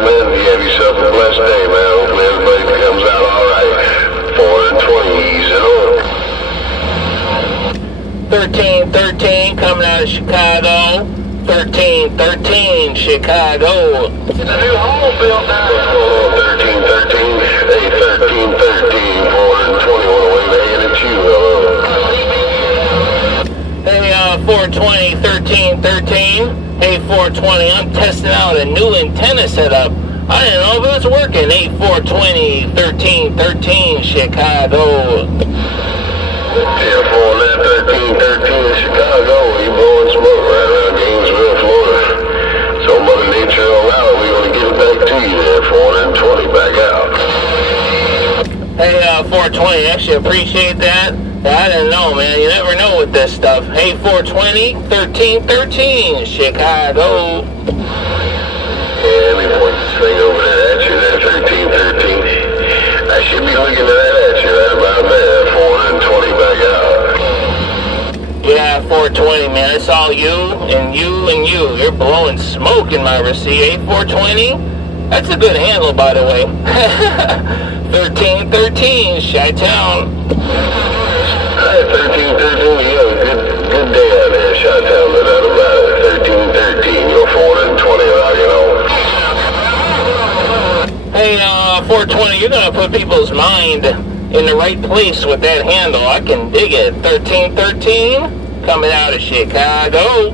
right, man. You have yourself a blessed day, man. Hopefully everybody comes out all right. 420, easing on. 1313 coming out of Chicago. 1313 Chicago. It's a new home built now. What's going on, 1313? Hey, 1313, 420 on the way to hand it to you. Hey, 420 1313. Hey, 420, I'm testing out a new antenna setup. I didn't know if it was working. Hey, 420 1313 Chicago. Yeah, 41313 in Chicago. We blowing smoke right around Gainesville, Florida. So Mother Nature allow it, we're going to get it back to you there. 420 back out. Hey, 420, actually appreciate that. I didn't know, man. You never know with this stuff. Hey, 420 1313 Chicago. Yeah, let me point this thing over there at you there, 1313. I should be looking at you right about there, 420 back out. Yeah, 420, man. It's all you and you and you. You're blowing smoke in my receiver. Hey, 420? That's a good handle, by the way. 1313, Chi-Town. Hi, 1313, you have a good day out there, Chi-Town, no doubt about it. 1313, you're 420, you know. Hey, 420, you're gonna put people's mind in the right place with that handle. I can dig it. 1313, coming out of Chicago.